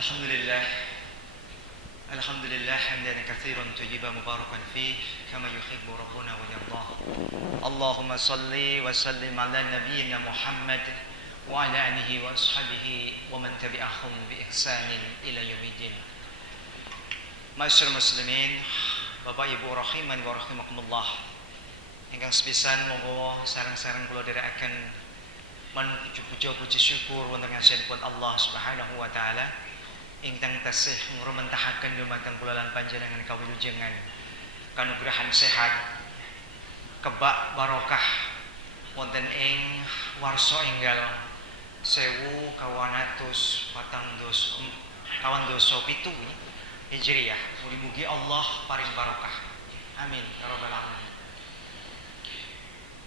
Alhamdulillah. Alhamdulillah hamdan katsiran tayyiban mubarakan fih kama yuhibbu rabbuna wa yardah. Allahumma shalli wa sallim ala nabiyyina Muhammad wa ala alihi wa ashabihi wa man tabi'ahum bi ihsanin ila yaumiddin. Ma'asyiral muslimin, Bapak Ibu rahiman wa rahimakumullah. Ingkang sepisan monggo sareng-sareng kula dherekaken menuju puji syukur wonten ngasinipun Allah Subhanahu wa taala ingkang tasih ngrumantahaken dumateng kula lan panjenengan kawilujengan kanugrahan sehat kebak barokah wonten ing warsa enggal 1447 Hijriah. Mugi-mugi Allah paring barokah. Amin ya rabbal alamin.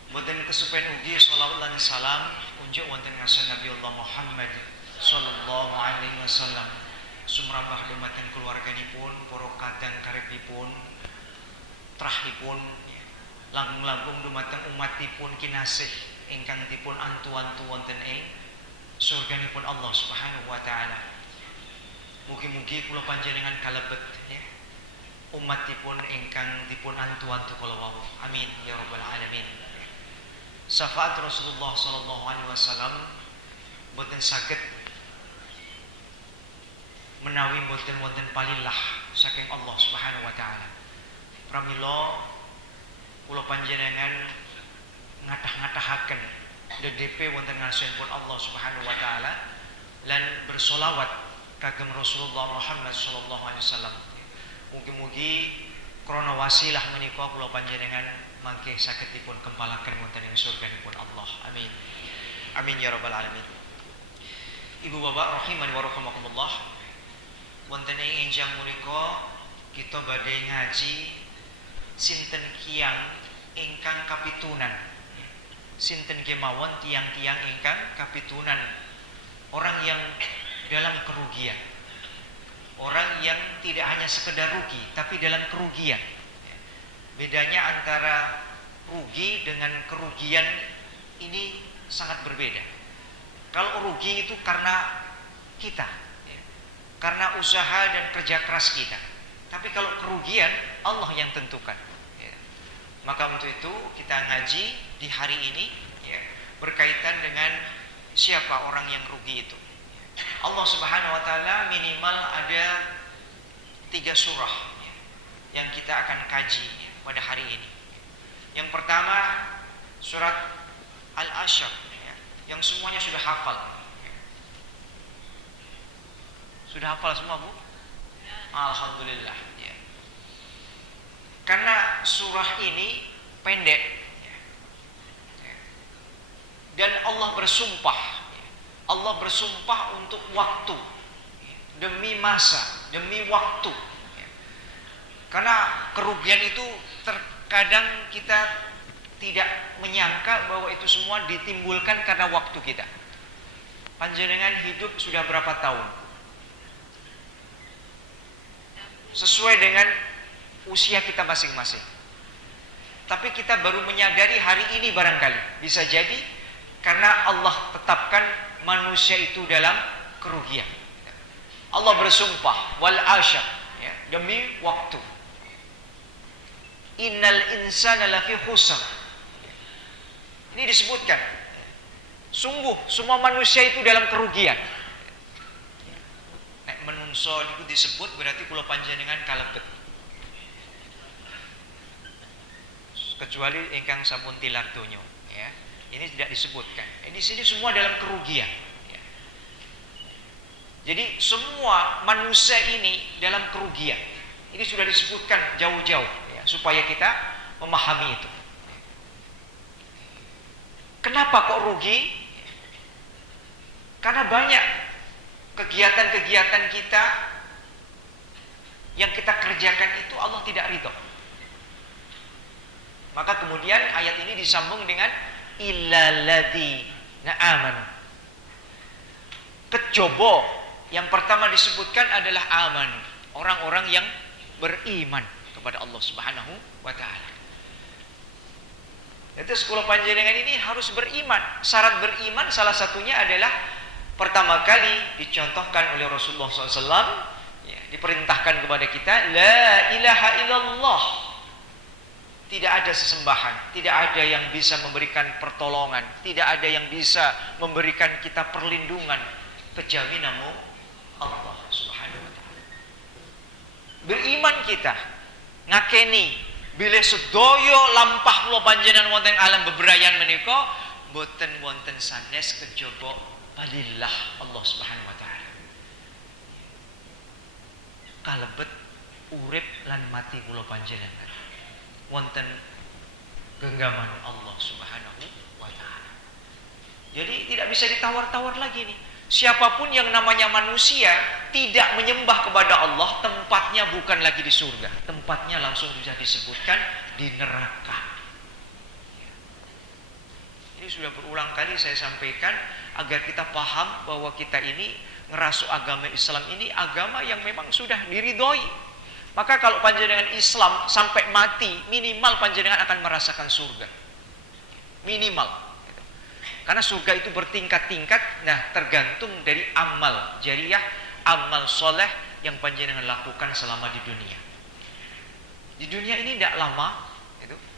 Boten kesupen ugi sholawat lan salam unjuk wonten ngasen Nabiullah Muhammad sallallahu alaihi wasallam sumrambah dumateng keluarganipun, para kadang karepipun, trahipun, langkung-langkung dumateng umatipun kinasih ingkang dipun antu-antu wonten ing surganipun Allah Subhanahu wa taala. Mugi-mugi kula panjenengan kalebet ya, umatipun ingkang dipun antu-antu kala wau. Amin ya rabbal alamin. Syafaat Rasulullah sallallahu alaihi wasallam boten saged menawi boten wonten palillah saking Allah Subhanahu wa taala. Pramila kula panjenengan ngatah-ngatahaken DDP wonten ngarsanipun Allah Subhanahu wa taala lan bersolawat kagem Rasulullah Muhammad sallallahu alaihi wasallam. Mugi-mugi krana wasilah menika kula panjenengan mangke saged dipun kempalaken wonten ing surganipun Allah. Amin. Amin ya rabbal alamin. Ibu bapak rahimani wa rahimakumullah. Wonten ing enjang menika kita badhe ngaji sinten kiyang ingkang kapitunan. Sinten kemawon tiang-tiang ingkang kapitunan. Orang yang dalam kerugian. Orang yang tidak hanya sekedar rugi tapi dalam kerugian. Bedanya antara rugi dengan kerugian ini sangat berbeda. Kalau rugi itu karena kita, karena usaha dan kerja keras kita. Tapi kalau kerugian Allah yang tentukan. Maka untuk itu kita ngaji di hari ini berkaitan dengan siapa orang yang rugi itu. Allah Subhanahu wa taala minimal ada 3 surah yang kita akan kaji pada hari ini. Yang pertama surat Al-Ashr yang semuanya sudah hafal. Sudah hafal semua, Bu? Alhamdulillah. Karena surah ini pendek dan Allah bersumpah untuk waktu, demi masa, demi waktu. Karena kerugian itu terkadang kita tidak menyangka bahwa itu semua ditimbulkan karena waktu kita. Panjenengan hidup sudah berapa tahun? Sesuai dengan usia kita masing-masing. Tapi kita baru menyadari hari ini barangkali. Bisa jadi karena Allah tetapkan manusia itu dalam kerugian. Allah bersumpah wal ashr demi waktu. Innal insana lafi khusr. Ini disebutkan. Sungguh semua manusia itu dalam kerugian. Nek menungso niku disebut berarti kula panjenengan kalebet. Kecuali ingkang sampun tilar donya ya. Ini tidak disebutkan. Di sini semua dalam kerugian. Ya. Jadi semua manusia ini dalam kerugian. Ini sudah disebutkan jauh-jauh ya, supaya kita memahami itu. Kenapa kok rugi? Karena banyak kegiatan-kegiatan kita yang kita kerjakan itu Allah tidak ridho. Maka kemudian ayat ini disambung dengan illalladzina amanu. Kejaba yang pertama disebutkan adalah aman, orang-orang yang beriman kepada Allah Subhanahu wa taala. Itu sekolah panjenengan ini harus beriman. Syarat beriman salah satunya adalah Pertama kali dicontohkan oleh Rasulullah SAW, ya, diperintahkan kepada kita, la ilaha illallah. Tidak ada sesembahan, tidak ada yang bisa memberikan pertolongan, tidak ada yang bisa memberikan kita perlindungan kecuali namun Allah Subhanahu wa taala. Beriman kita ngakeni bilih sedaya lampah kula panjenengan wonten alam bebrayan menika boten wonten sanes kejaba palillah Allah Subhanahu wa taala. Kalebet urip lan mati kula panjenengan wonten genggaman Allah Subhanahu wa taala. Jadi tidak bisa ditawar-tawar lagi nih. Siapapun yang namanya manusia tidak menyembah kepada Allah, tempatnya bukan lagi di surga, tempatnya langsung bisa disebutkan di neraka. Ini sudah berulang kali saya sampaikan agar kita paham bahwa kita ini ngerasuk agama Islam ini agama yang memang sudah diridhoi. Maka kalau panjenengan Islam sampai mati, minimal panjenengan akan merasakan surga. Minimal. Karena surga itu bertingkat-tingkat, nah tergantung dari amal jariyah, amal soleh yang panjenengan lakukan selama di dunia. Di dunia ini tidak lama,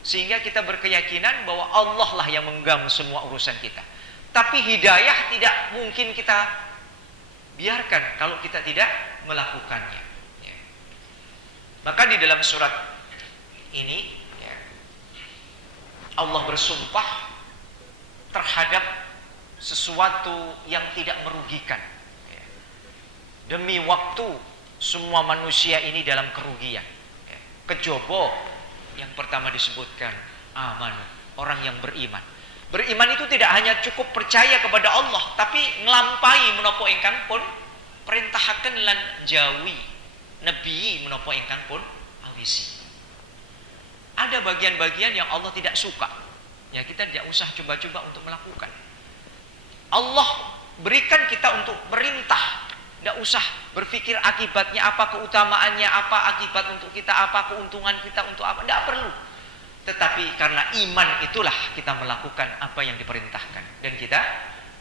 sehingga kita berkeyakinan bahwa Allah lah yang menggam semua urusan kita. Tapi hidayah tidak mungkin kita biarkan kalau kita tidak melakukannya. Maka di dalam surat ini Allah bersumpah terhadap sesuatu yang tidak merugikan. Demi waktu semua manusia ini dalam kerugian. Kejobo yang pertama disebutkan aman, orang yang beriman. Beriman itu tidak hanya cukup percaya kepada Allah, tapi ngelampai menapa ingkang pun perintahaken lan jawi. Nabi menapa ingkang pun awisi. Ada bagian-bagian yang Allah tidak suka. Ya, kita tidak usah coba-coba untuk melakukan. Allah berikan kita untuk perintah. Tidak usah berpikir akibatnya apa, keutamaannya apa, akibat untuk kita apa, keuntungan kita untuk apa. Tidak perlu. Tetapi karena iman itulah kita melakukan apa yang diperintahkan. Dan kita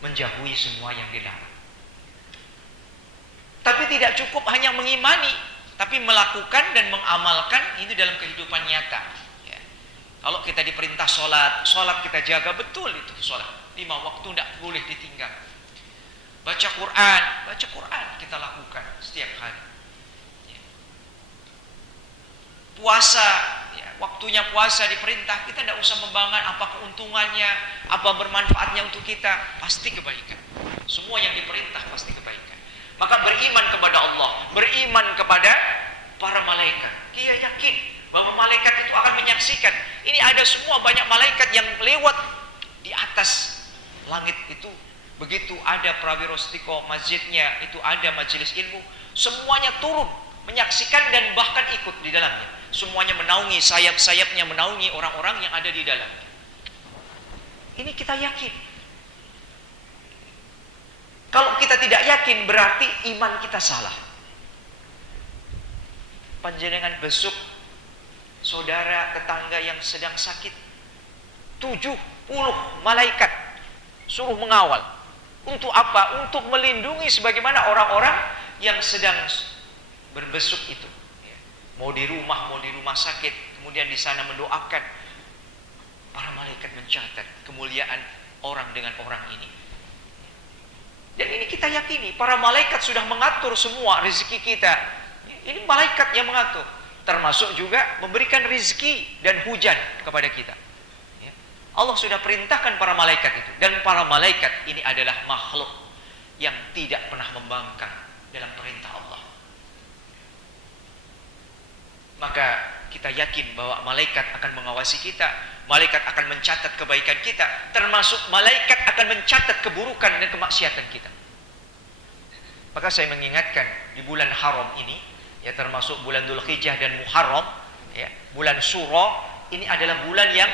menjauhi semua yang dilarang. Tapi tidak cukup hanya mengimani, tapi melakukan dan mengamalkan ini dalam kehidupan nyata. Ya. Kalau kita diperintah sholat kita jaga betul itu sholat. 5 waktu tidak boleh ditinggal. Baca Quran kita lakukan setiap hari. Ya. Puasa, ya, waktunya puasa diperintah, kita tidak usah membanggakan apa keuntungannya, apa bermanfaatnya untuk kita, pasti kebaikan. Semua yang diperintah pasti kebaikan. Maka beriman kepada Allah, beriman kepada para malaikat. Dia yakin bahwa malaikat itu akan menyaksikan. Ini ada semua banyak malaikat yang lewat di atas langit itu. Begitu ada prawirostiko masjidnya, itu ada majelis ilmu, semuanya turun menyaksikan dan bahkan ikut di dalamnya. Semuanya menaungi sayap-sayapnya, menaungi orang-orang yang ada di dalamnya. Ini kita yakin. Kalau kita tidak yakin berarti iman kita salah. Panjenengan besuk saudara tetangga yang sedang sakit, 70 malaikat suruh mengawal. Untuk apa? Untuk melindungi sebagaimana orang-orang yang sedang berbesuk itu. Mau di rumah sakit, kemudian di sana mendoakan. Para malaikat mencatat kemuliaan orang dengan orang ini. Dan ini kita yakini, para malaikat sudah mengatur semua rezeki kita. Ini malaikat yang mengatur, termasuk juga memberikan rezeki dan hujan kepada kita. Allah sudah perintahkan para malaikat itu. Dan para malaikat ini adalah makhluk yang tidak pernah membangkang dalam perintah Allah. Maka kita yakin bahwa malaikat akan mengawasi kita, malaikat akan mencatat kebaikan kita, termasuk malaikat akan mencatat keburukan dan kemaksiatan kita. Maka saya mengingatkan di bulan haram ini, ya termasuk bulan Dzulhijjah dan Muharram, ya, bulan Syura ini adalah bulan yang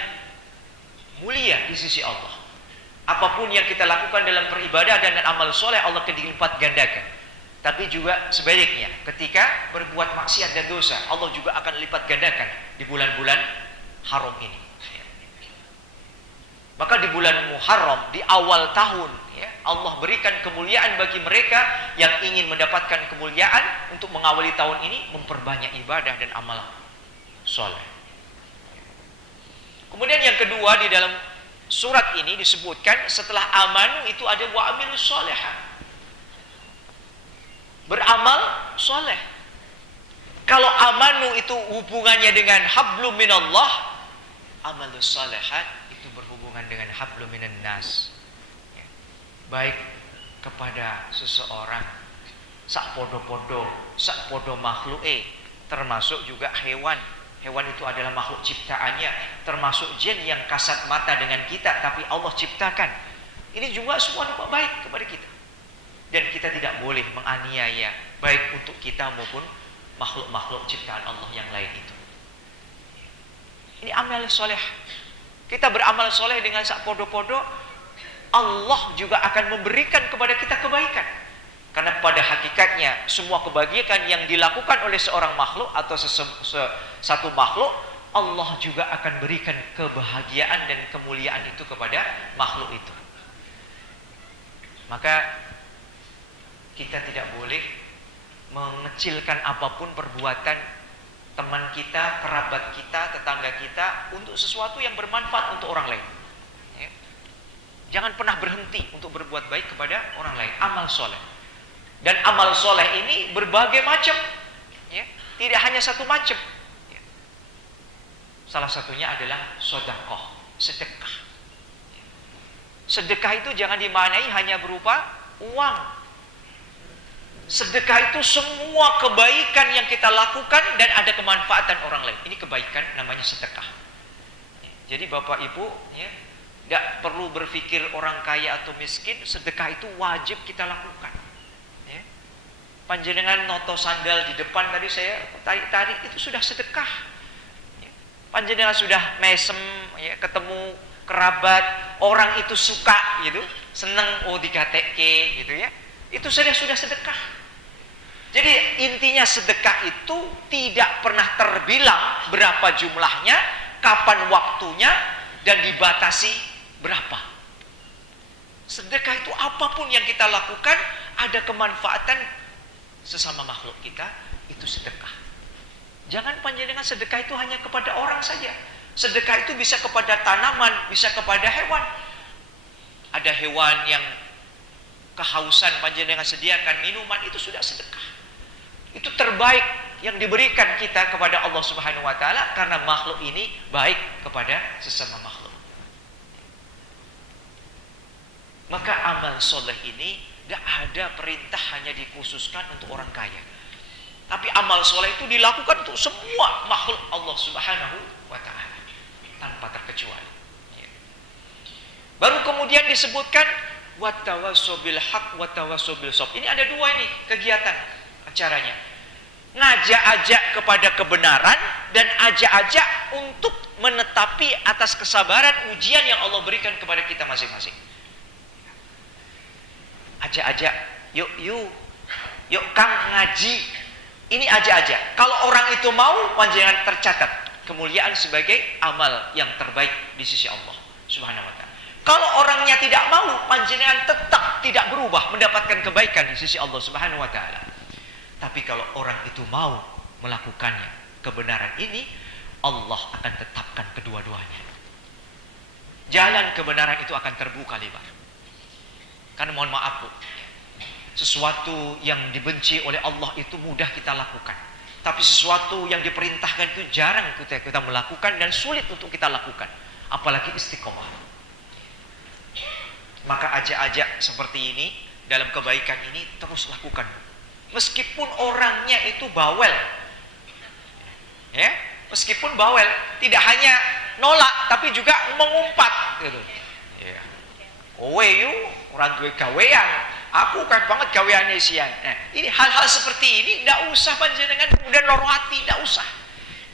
mulia di sisi Allah. Apapun yang kita lakukan dalam peribadahan dan amal soleh, Allah akan dilipat gandakan. Tapi juga sebaliknya, ketika berbuat maksiat dan dosa, Allah juga akan lipat gandakan di bulan-bulan haram ini. Maka di bulan Muharram, di awal tahun, ya, Allah berikan kemuliaan bagi mereka yang ingin mendapatkan kemuliaan untuk mengawali tahun ini, memperbanyak ibadah dan amal soleh. Kemudian yang kedua, di dalam surat ini disebutkan setelah amanu itu ada wa amilus solehah, beramal soleh. Kalau amanu itu hubungannya dengan hablum minallah, amalus solehat itu berhubungan dengan hablum minan nas, baik kepada seseorang, sak podo-podo, sak podo makhluk, termasuk juga hewan. Hewan itu adalah makhluk ciptaannya, termasuk jin yang kasat mata dengan kita, tapi Allah ciptakan. Ini juga semua baik kepada kita. Dan kita tidak boleh menganiaya, baik untuk kita maupun makhluk-makhluk ciptaan Allah yang lain itu. Ini amal soleh. Kita beramal soleh dengan sak podo-podo, Allah juga akan memberikan kepada kita kebaikan. Karena pada hakikatnya semua kebajikan yang dilakukan oleh seorang makhluk atau satu makhluk, Allah juga akan berikan kebahagiaan dan kemuliaan itu kepada makhluk itu. Maka kita tidak boleh mengecilkan apapun perbuatan teman kita, kerabat kita, tetangga kita untuk sesuatu yang bermanfaat untuk orang lain. Ya. Jangan pernah berhenti untuk berbuat baik kepada orang lain. Amal soleh. Dan amal soleh ini berbagai macam, ya. Tidak hanya satu macam. Ya. Salah satunya adalah sedekah, sedekah. Ya. Sedekah itu jangan dimaknai hanya berupa uang. Sedekah itu semua kebaikan yang kita lakukan dan ada kemanfaatan orang lain. Ini kebaikan, namanya sedekah. Ya. Jadi Bapak Ibu, ya, tidak perlu berpikir orang kaya atau miskin. Sedekah itu wajib kita lakukan. Panjenengan noto sandal di depan tadi saya tarik-tarik, itu sudah sedekah. Panjenengan sudah mesem, ya, ketemu kerabat, orang itu suka gitu, seneng dikateke gitu ya. Itu sudah sedekah. Jadi intinya sedekah itu tidak pernah terbilang berapa jumlahnya, kapan waktunya, dan dibatasi berapa. Sedekah itu apapun yang kita lakukan ada kemanfaatan sesama makhluk kita, itu sedekah. Jangan panjenengan sedekah itu hanya kepada orang saja. Sedekah itu bisa kepada tanaman, bisa kepada hewan. Ada hewan yang kehausan, panjenengan sediakan minuman, itu sudah sedekah. Itu terbaik yang diberikan kita kepada Allah Subhanahu wa taala, karena makhluk ini baik kepada sesama makhluk. Maka amal soleh ini tidak ada perintah hanya dikhususkan untuk orang kaya. Tapi amal soleh itu dilakukan untuk semua makhluk Allah Subhanahu wa ta'ala, tanpa terkecuali. Baru kemudian disebutkan watawassaw bil haq watawassaw bil sabr. Ini ada dua ini kegiatan acaranya. Ngajak-ajak kepada kebenaran dan ajak-ajak untuk menetapi atas kesabaran ujian yang Allah berikan kepada kita masing-masing. Ajak-ajak, yuk Kang ngaji. Ini ajak-ajak. Kalau orang itu mau, panjenengan tercatat kemuliaan sebagai amal yang terbaik di sisi Allah Subhanahu wa taala. Kalau orangnya tidak mau, panjenengan tetap tidak berubah mendapatkan kebaikan di sisi Allah Subhanahu wa taala. Tapi kalau orang itu mau melakukannya, kebenaran ini, Allah akan tetapkan kedua-duanya. Jalan kebenaran itu akan terbuka lebar. Karena mohon maaf Bu, sesuatu yang dibenci oleh Allah itu mudah kita lakukan. Tapi sesuatu yang diperintahkan itu jarang kita melakukan dan sulit untuk kita lakukan. Apalagi istiqomah. Maka ajak-ajak seperti ini, dalam kebaikan ini terus lakukan. Meskipun orangnya itu bawel. Ya, meskipun bawel, tidak hanya nolak tapi juga mengumpat gitu. Ya. Kowe yu orang duwe gawean, aku kan banget gaweane sian. Nah, ini hal-hal seperti ini tidak usah panjenengan kemudian loro hati, tidak usah.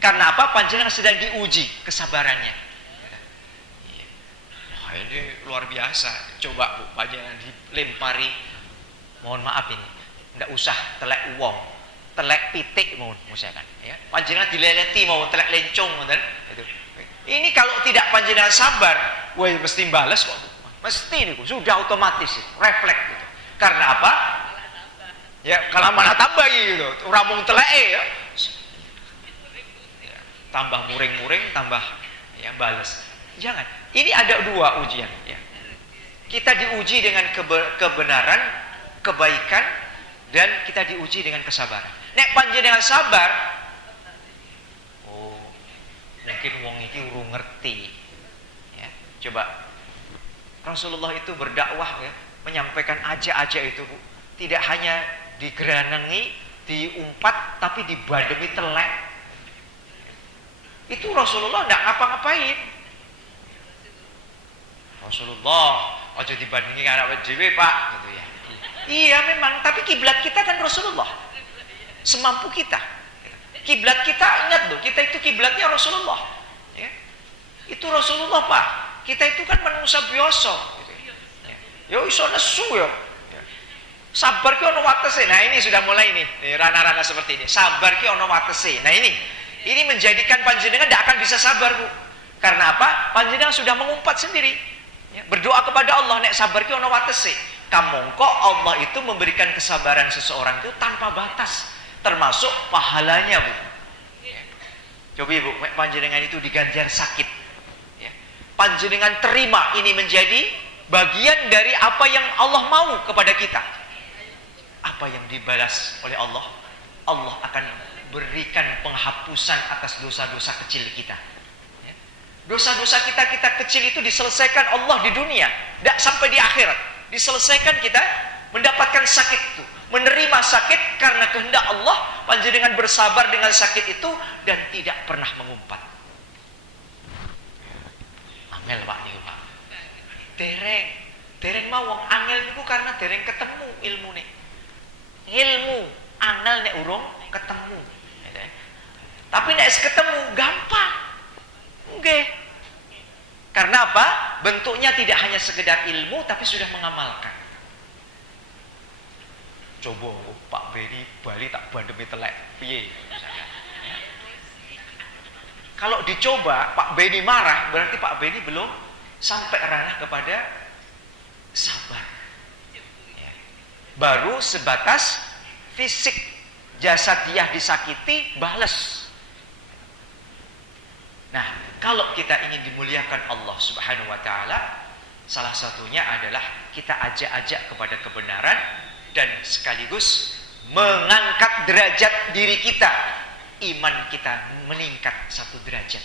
Karena apa? Panjenengan sedang diuji kesabarannya. Wah, ini luar biasa. Coba Bu, panjenengan dilempari, mohon maaf ini, tidak usah telek uang, telek pitik mohon misalkan. Ya, panjenengan dileleti mau telek lencong, gitu. Ini kalau tidak panjenengan sabar, wah mesti balas kok. Mesti nih, sudah otomatis, refleks gitu. Karena apa? Ya, kalau malah tambah gitu, ramung teleke ya. Tambah muring-muring, tambah ya balas. Jangan. Ini ada dua ujian ya. Kita diuji dengan kebenaran, kebaikan, dan kita diuji dengan kesabaran. Nek panjenengan sabar, oh, mungkin wong iki urung ngerti. Ya, coba Rasulullah itu berdakwah ya, menyampaikan aja itu, Bu. Tidak hanya digeranengi, diumpat, tapi dibademi telek. Itu Rasulullah tidak ngapa-ngapain. Rasulullah aja dibandingi anak dhewe, Pak, gitu ya. Iya memang, tapi kiblat kita kan Rasulullah. Semampu kita. Kiblat kita, ingat loh, kita itu kiblatnya Rasulullah. Ya. Itu Rasulullah, Pak. Kita itu kan manusia biasa. Gitu. Ya iso nesu ya. Sabar ki ono watese. Nah ini sudah mulai nih rana-rana seperti ini. Sabar ki ono watese. Nah ini menjadikan panjenengan tidak akan bisa sabar, Bu. Karena apa? Panjenengan sudah mengumpat sendiri. Ya, berdoa kepada Allah, nek sabar ki ono watese. Kamongko Allah itu memberikan kesabaran seseorang itu tanpa batas, termasuk pahalanya, Bu. Coba Bu, panjenengan itu diganjar sakit. Ya. Panjenengan terima ini menjadi bagian dari apa yang Allah mau kepada kita. Apa yang dibalas oleh Allah? Allah akan berikan penghapusan atas dosa-dosa kecil kita. Dosa-dosa kita kecil itu diselesaikan Allah di dunia, tidak sampai di akhirat. Diselesaikan kita mendapatkan sakit itu, menerima sakit karena kehendak Allah. Panjenengan bersabar dengan sakit itu dan tidak pernah mengumpat. Angel Pak niku Pak. Dereng mau wong angel niku karena dereng ketemu ilmu nih. Ilmu angel nek urung ketemu. Tapi nek ketemu gampang. Nggih. Karena apa? Bentuknya tidak hanya sekedar ilmu tapi sudah mengamalkan. Coba Pak Beni Bali tak bandemi telek piye misalnya. Kalau dicoba Pak Beni marah, berarti Pak Beni belum sampai ranah kepada sabar. Baru sebatas fisik, jasadiah disakiti, balas. Nah, kalau kita ingin dimuliakan Allah Subhanahu wa taala, salah satunya adalah kita ajak-ajak kepada kebenaran dan sekaligus mengangkat derajat diri kita. Iman kita meningkat satu derajat.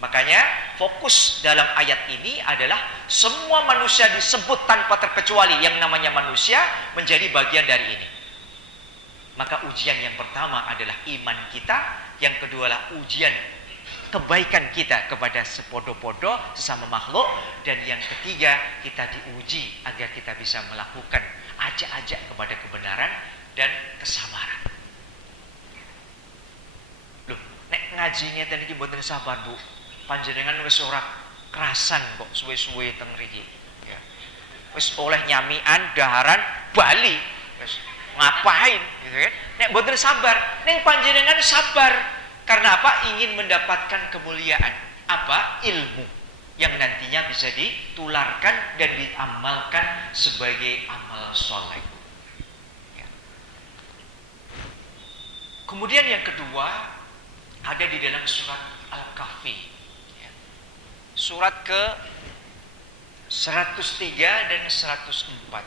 Makanya fokus dalam ayat ini adalah semua manusia disebut tanpa terkecuali, yang namanya manusia menjadi bagian dari ini. Maka ujian yang pertama adalah iman kita, yang kedua adalah ujian kebaikan kita kepada sepodo-podo sesama makhluk, dan yang ketiga kita diuji agar kita bisa melakukan ajak-ajak kepada kebenaran dan kesabaran. Loh, nek ngajinya tadi mboten sabar, Bu. Panjenengan wis ora kerasan kok suwe-suwe teng mriki. Ya. Wis oleh nyamian daharan Bali. Wis ngapain gitu kan? Nek mboten sabar, ning panjenengan sabar. Karena apa? Ingin mendapatkan kemuliaan. Apa? Ilmu yang nantinya bisa ditularkan dan diamalkan sebagai amal soleh. Ya. Kemudian yang kedua ada di dalam surat Al-Kahfi. Surat ke 103 dan 104.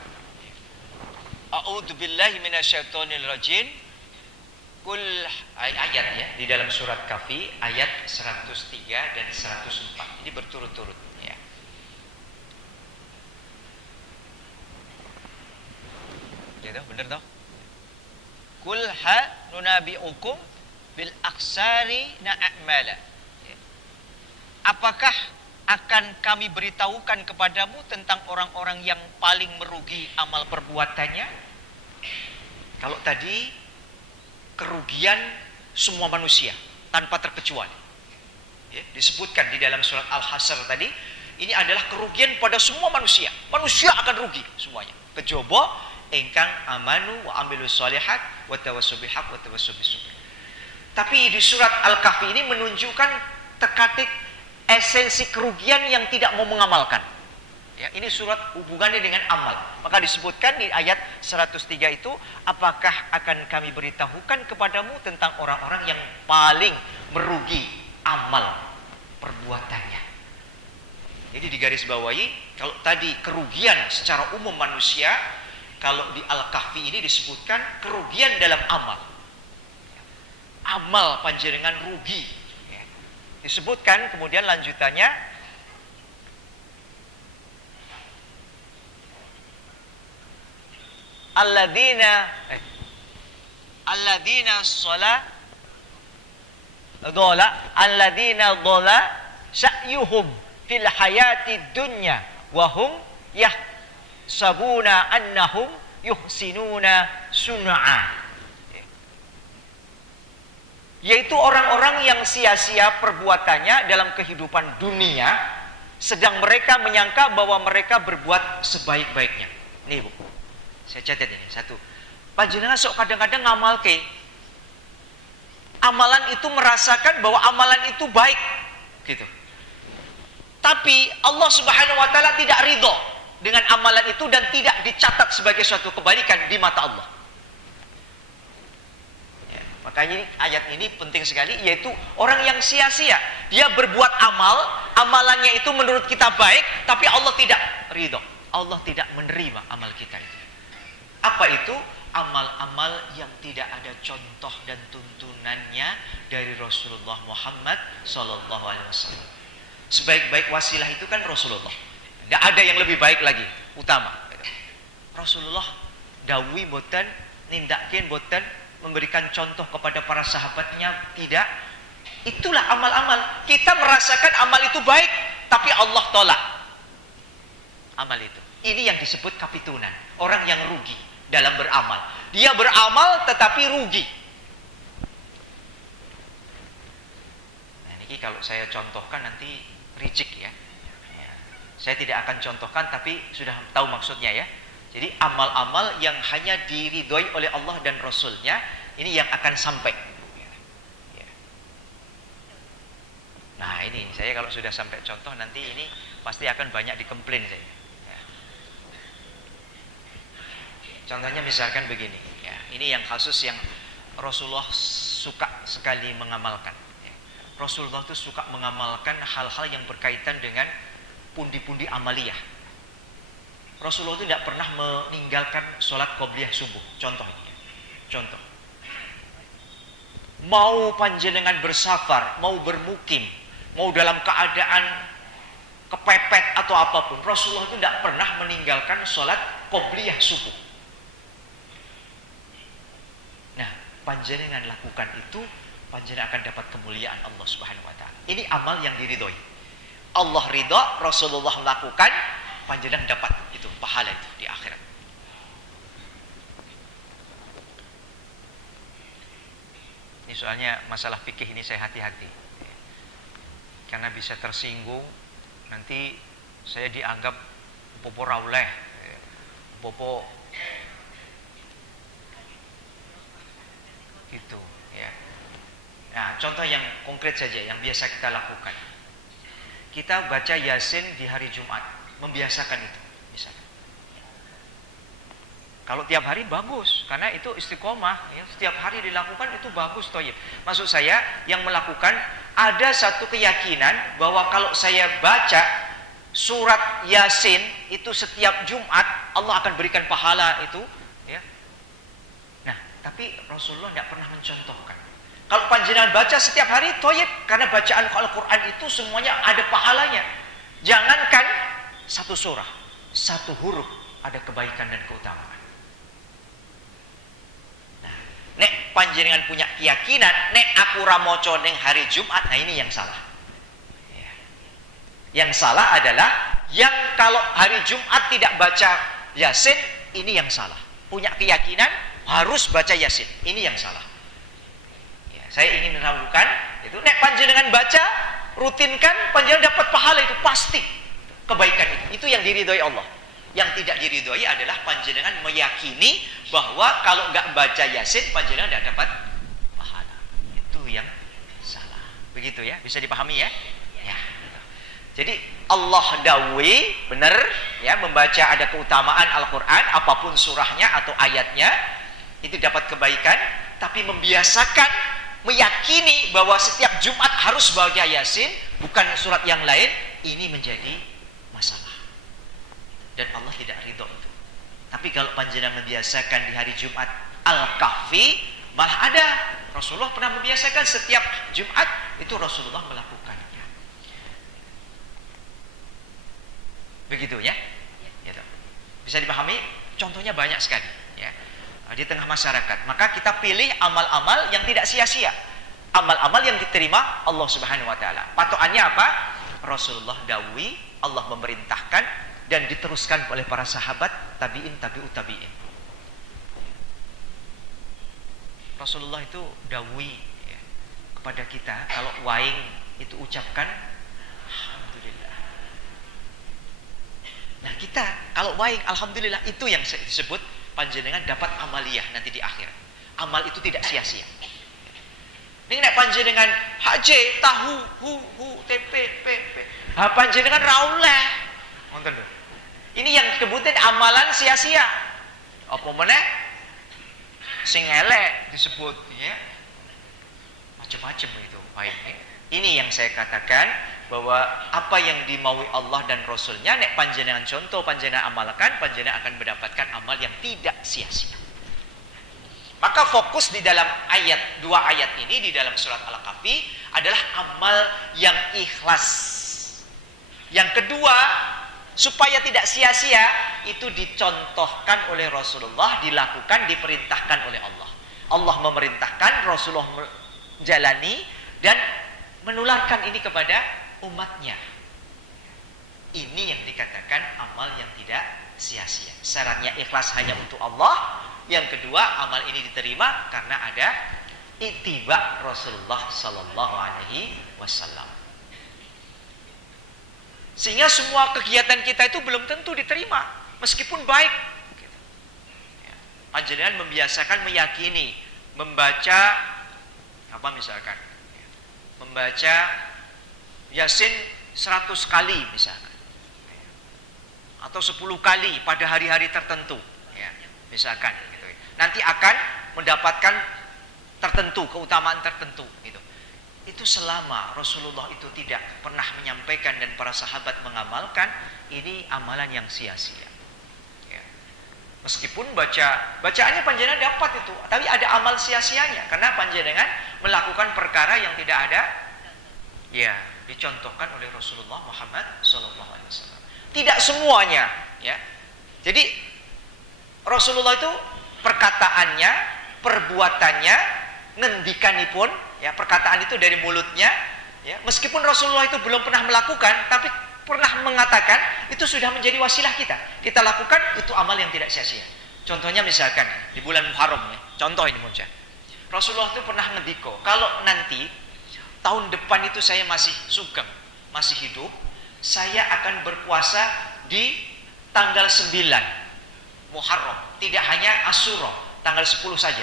A'udzubillahi minasyaitonir rajim. Kul ayat ya di dalam surat Kahfi ayat 103 dan 104. Ini berturut-turut ya. Gitu, benar toh? Kul ha nunabiukum bil aksari na'amala. Apakah akan kami beritahukan kepadamu tentang orang-orang yang paling merugi amal perbuatannya? Kalau tadi kerugian semua manusia tanpa terkecuali, ya, disebutkan di dalam surat Al-Hasyr tadi, ini adalah kerugian pada semua manusia. Manusia akan rugi semuanya. Kejaba ingkang amanu wa amilus sholihat wa tawassaw bil haqq wa tawassaw bis sabr. Tapi di surat Al-Kahfi ini menunjukkan tekatik esensi kerugian yang tidak mau mengamalkan. Ya, ini surat hubungannya dengan amal. Maka disebutkan di ayat 103 itu, apakah akan kami beritahukan kepadamu tentang orang-orang yang paling merugi amal perbuatannya. Jadi digarisbawahi, kalau tadi kerugian secara umum manusia, kalau di Al-Kahfi ini disebutkan kerugian dalam amal. Amal panjenengan rugi. Ya. Disebutkan kemudian lanjutannya, alladzina dhala sa'yuhum fil hayati dunya wa hum yahsabuna annahum yuhsinuna sun'a. Yaitu orang-orang yang sia-sia perbuatannya dalam kehidupan dunia, sedang mereka menyangka bahwa mereka berbuat sebaik-baiknya. Nih Bu, saya catat ini satu. Panjenengan sok kadang-kadang ngamal ke amalan itu, merasakan bahwa amalan itu baik gitu. Tapi Allah Subhanahu wa taala tidak ridho dengan amalan itu dan tidak dicatat sebagai suatu kebaikan di mata Allah. Ya, makanya ayat ini penting sekali, yaitu orang yang sia-sia, dia berbuat amal, amalannya itu menurut kita baik, tapi Allah tidak ridho. Allah tidak menerima amal kita itu. Apa itu? Amal-amal yang tidak ada contoh dan tuntunannya dari Rasulullah Muhammad SAW. Sebaik-baik wasilah itu kan Rasulullah. Tidak ada yang lebih baik lagi, utama. Rasulullah dawi boten, nindakin boten, memberikan contoh kepada para sahabatnya tidak. Itulah amal-amal. Kita merasakan amal itu baik, tapi Allah tolak amal itu. Ini yang disebut kapitunan, orang yang rugi dalam beramal. Dia beramal tetapi rugi. Nah, ini kalau saya contohkan nanti reject ya. Saya tidak akan contohkan, tapi sudah tahu maksudnya ya. Jadi amal-amal yang hanya diridhoi oleh Allah dan Rasulnya, ini yang akan sampai. Nah ini saya kalau sudah sampai contoh, nanti ini pasti akan banyak dikomplain saya. Contohnya misalkan begini, ya, ini yang kasus yang Rasulullah suka sekali mengamalkan. Ya. Rasulullah itu suka mengamalkan hal-hal yang berkaitan dengan pundi-pundi amaliyah. Rasulullah itu tidak pernah meninggalkan sholat qobliyah subuh. Contoh, mau panjenengan bersafar, mau bermukim, mau dalam keadaan kepepet atau apapun, Rasulullah itu tidak pernah meninggalkan sholat qobliyah subuh. Panjenengan lakukan itu, panjenengan akan dapat kemuliaan Allah Subhanahu wa taala. Ini amal yang diridhoi. Allah ridha, Rasulullah melakukan, panjenengan dapat itu pahala itu di akhirat. Ini soalnya masalah fikih ini saya hati-hati. Karena bisa tersinggung, nanti saya dianggap popo rauleh, popo itu ya. Nah, contoh yang konkret saja yang biasa kita lakukan. Kita baca Yasin di hari Jumat, membiasakan itu misalnya. Kalau tiap hari bagus, karena itu istiqomah ya, setiap hari dilakukan itu bagus toyib. Maksud saya yang melakukan ada satu keyakinan bahwa kalau saya baca surat Yasin itu setiap Jumat, Allah akan berikan pahala itu. Tapi Rasulullah tidak pernah mencontohkan. Kalau panjenengan baca setiap hari, toyib, karena bacaan Al-Quran itu semuanya ada pahalanya. Jangankan satu surah, satu huruf ada kebaikan dan keutamaan. Nah, nek panjenengan punya keyakinan, nek aku ramoco neng hari Jumat, nah ini yang salah. Ya. Yang salah adalah yang kalau hari Jumat tidak baca Yasin, ini yang salah. Punya keyakinan harus baca Yasin, ini yang salah. Ya, saya ingin melakukan itu. Nek panjenengan baca, rutinkan, panjenengan dapat pahala itu pasti kebaikan itu. Itu yang diridhoi Allah. Yang tidak diridhoi adalah panjenengan meyakini bahwa kalau nggak baca Yasin, panjenengan tidak dapat pahala. Itu yang salah. Begitu ya, bisa dipahami ya? Ya. Jadi Allah dawuh benar ya, membaca ada keutamaan Al-Qur'an, apapun surahnya atau ayatnya itu dapat kebaikan, tapi membiasakan meyakini bahwa setiap Jumat harus baca Yasin, bukan surat yang lain, ini menjadi masalah. Dan Allah tidak ridho itu. Tapi kalau panjenengan membiasakan di hari Jumat Al-Kahfi, malah ada Rasulullah pernah membiasakan setiap Jumat itu Rasulullah melakukannya. Begitu ya? Gitu. Bisa dipahami? Contohnya banyak sekali ya. Di tengah masyarakat. Maka kita pilih amal-amal yang tidak sia-sia. Amal-amal yang diterima Allah Subhanahu wa taala. Patokannya apa? Rasulullah dawuh, Allah memerintahkan dan diteruskan oleh para sahabat, tabi'in, tabi'ut tabi'in. Rasulullah itu dawuh ya, kepada kita, kalau waing itu ucapkan alhamdulillah. Nah, kita kalau waing alhamdulillah, itu yang disebut panjenengan dapat amaliyah nanti di akhir. Amal itu tidak sia-sia. Ini nek panjenengan haji tahu tempe pepe. Ha panjenengan ra oleh. Ngoten lho. Ini yang kebutuhan amalan sia-sia. Apa meneh sing elek disebut ya. Macam-macam itu baiknya. Ini yang saya katakan bahwa apa yang dimaui Allah dan Rasulnya, nek panjenengan contoh, panjenengan amalkan, panjenengan akan mendapatkan amal yang tidak sia-sia. Maka fokus di dalam ayat, dua ayat ini di dalam surat Al-Kahfi adalah amal yang ikhlas. Yang kedua, supaya tidak sia-sia, itu dicontohkan oleh Rasulullah, dilakukan, diperintahkan oleh Allah. Allah memerintahkan, Rasulullah menjalani dan menularkan ini kepada umatnya. Ini yang dikatakan amal yang tidak sia-sia. Syaratnya ikhlas hanya untuk Allah. Yang kedua, amal ini diterima karena ada ittiba Rasulullah sallallahu alaihi wasallam. Sehingga semua kegiatan kita itu belum tentu diterima meskipun baik. Panjenengan membiasakan meyakini, membaca apa misalkan? Membaca Yasin 100 kali misalkan, atau 10 kali pada hari-hari tertentu ya, misalkan gitu. Nanti akan mendapatkan tertentu, keutamaan tertentu gitu. Itu selama Rasulullah itu tidak pernah menyampaikan dan para sahabat mengamalkan, ini amalan yang sia-sia ya. Meskipun bacaannya panjenengan dapat itu, tapi ada amal sia-sianya karena panjenengan melakukan perkara yang tidak ada ya, dicontohkan oleh Rasulullah Muhammad sallallahu alaihi wasallam. Tidak semuanya ya. Jadi Rasulullah itu perkataannya, perbuatannya, ngendikanipun ya, perkataan itu dari mulutnya ya, meskipun Rasulullah itu belum pernah melakukan, tapi pernah mengatakan, itu sudah menjadi wasilah kita. Kita lakukan, itu amal yang tidak sia-sia. Contohnya misalkan di bulan Muharram ya, contoh ini Munca. Rasulullah itu pernah ngediko, kalau nanti tahun depan itu saya masih sugeng, masih hidup, saya akan berpuasa di tanggal 9 Muharram, tidak hanya Asyura tanggal 10 saja,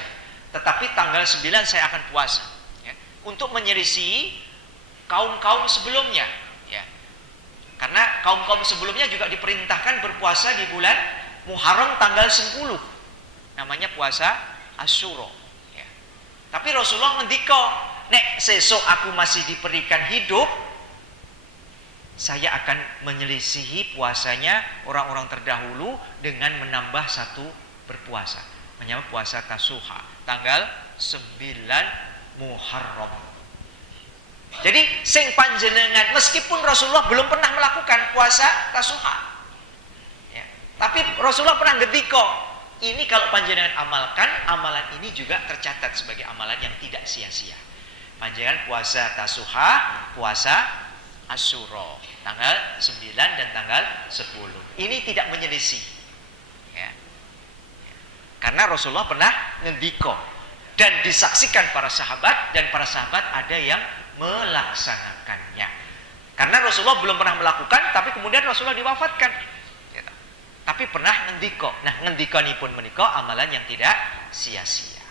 tetapi tanggal 9 saya akan puasa ya, untuk menyelisihi kaum-kaum sebelumnya ya. Karena kaum-kaum sebelumnya juga diperintahkan berpuasa di bulan Muharram tanggal 10, namanya puasa Asyura ya. Tapi Rasulullah ngendiko, nek sesok aku masih diberikan hidup, saya akan menyelisihi puasanya orang-orang terdahulu dengan menambah satu berpuasa, menyambut puasa Tasuha tanggal 9 Muharram. Jadi sing panjenengan, meskipun Rasulullah belum pernah melakukan puasa Tasuha ya, tapi Rasulullah pernah ngendiko, ini kalau panjenengan amalkan, amalan ini juga tercatat sebagai amalan yang tidak sia-sia. Panjenengan puasa Tasuha, puasa Asyura tanggal 9 dan tanggal 10. Ini tidak menyelisih ya. Karena Rasulullah pernah ngendiko dan disaksikan para sahabat, dan para sahabat ada yang melaksanakannya. Karena Rasulullah belum pernah melakukan, tapi kemudian Rasulullah diwafatkan gitu. Tapi pernah ngendiko. Nah, ngendikanipun menika amalan yang tidak sia-sia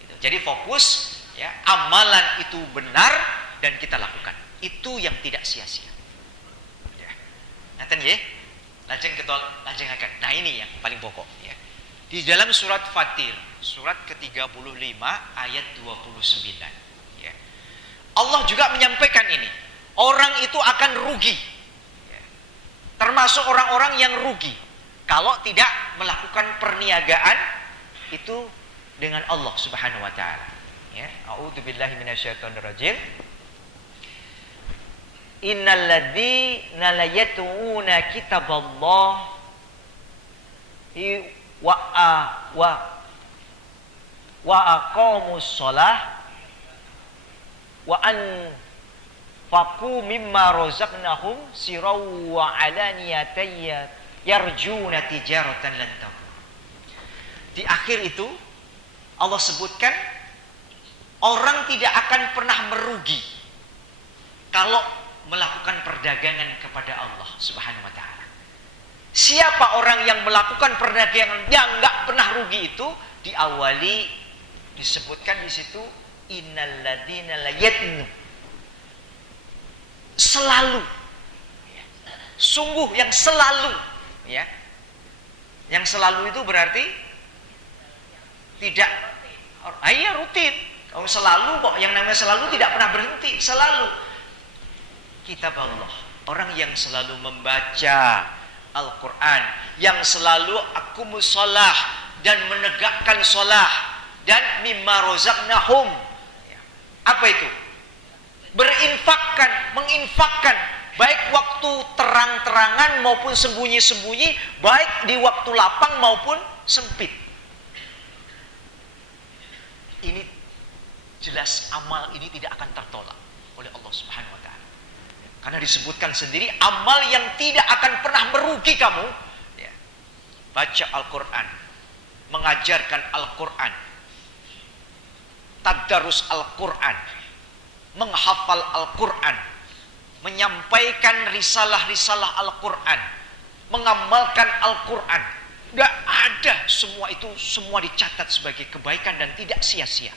gitu. Jadi fokus ya, amalan itu benar dan kita lakukan, itu yang tidak sia-sia. Ngaten nggih? Lajeng lajengaken. Nah ini yang paling pokok ya. Di dalam surat Fatir, surat ke-35 ayat 29 ya. Allah juga menyampaikan ini. Orang itu akan rugi. Ya. Termasuk orang-orang yang rugi kalau tidak melakukan perniagaan itu dengan Allah Subhanahu wa taala. Ya, a'udzubillahi minasyaitonirrajim. Innal ladzina la yat'una kitaballahi wa aqamus shalah wa anfaqu mimma razaqnahum sirran wa alaniyatan yarjuna tijaratan lan tabur. Di akhir itu Allah sebutkan orang tidak akan pernah merugi kalau melakukan perdagangan kepada Allah Subhanahu wa taala. Siapa orang yang melakukan perdagangan yang enggak pernah rugi itu diawali disebutkan di situ innal ladzina la yatnu. Selalu. Sungguh yang selalu ya. Yang selalu itu berarti tidak rutin. Kalau selalu kok yang namanya selalu tidak pernah berhenti, selalu. Kitab Allah, orang yang selalu membaca Al-Quran, yang selalu aqamus shalah dan menegakkan shalah dan mimma razaqnahum. Apa itu? Menginfakkan baik waktu terang-terangan maupun sembunyi-sembunyi, baik di waktu lapang maupun sempit. Ini jelas amal ini tidak akan tertolak oleh Allah Subhanahu wa taala. Karena disebutkan sendiri amal yang tidak akan pernah merugi kamu ya. Baca Al-Quran, mengajarkan Al-Quran, tadarus Al-Quran, menghafal Al-Quran, menyampaikan risalah-risalah Al-Quran, mengamalkan Al-Quran. Tidak ada, semua itu semua dicatat sebagai kebaikan dan tidak sia-sia.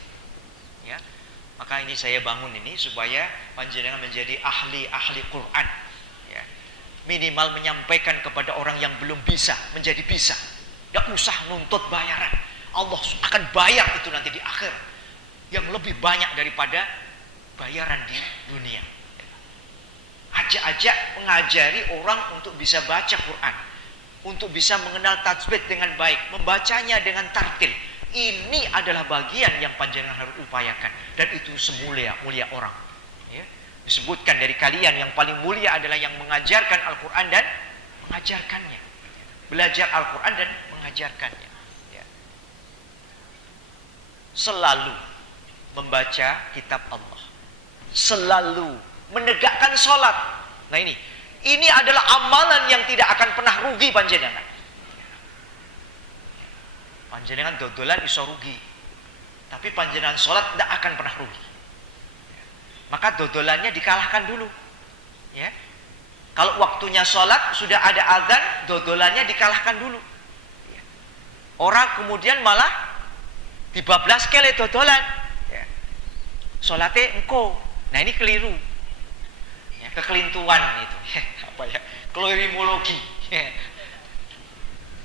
Ya. Maka ini saya bangun ini supaya panjenengan menjadi ahli Quran. Ya. Minimal menyampaikan kepada orang yang belum bisa menjadi bisa. Tidak usah nuntut bayaran. Allah akan bayar itu nanti di akhir yang lebih banyak daripada bayaran di dunia. Ajak-ajak mengajari orang untuk bisa baca Quran, untuk bisa mengenal tajwid dengan baik, membacanya dengan tartil. Ini adalah bagian yang panjenengan harus upayakan, dan itu semulia orang. Ya. Disebutkan dari kalian yang paling mulia adalah yang mengajarkan Al-Quran dan mengajarkannya, belajar Al-Quran dan mengajarkannya. Ya. Selalu membaca kitab Allah, selalu menegakkan sholat. Nah ini adalah amalan yang tidak akan pernah rugi panjenengan. Panjenengan dodolan iso rugi, tapi panjenengan sholat tidak akan pernah rugi. Maka dodolannya dikalahkan dulu. Ya. Kalau waktunya sholat sudah ada azan, dodolannya dikalahkan dulu. Ya. Orang kemudian malah dibablas kele dodolan. Ya. Sholatnya engko. Nah ini keliru. Ya, kekelintuan itu. Apa ya? Klorimologi. Ya.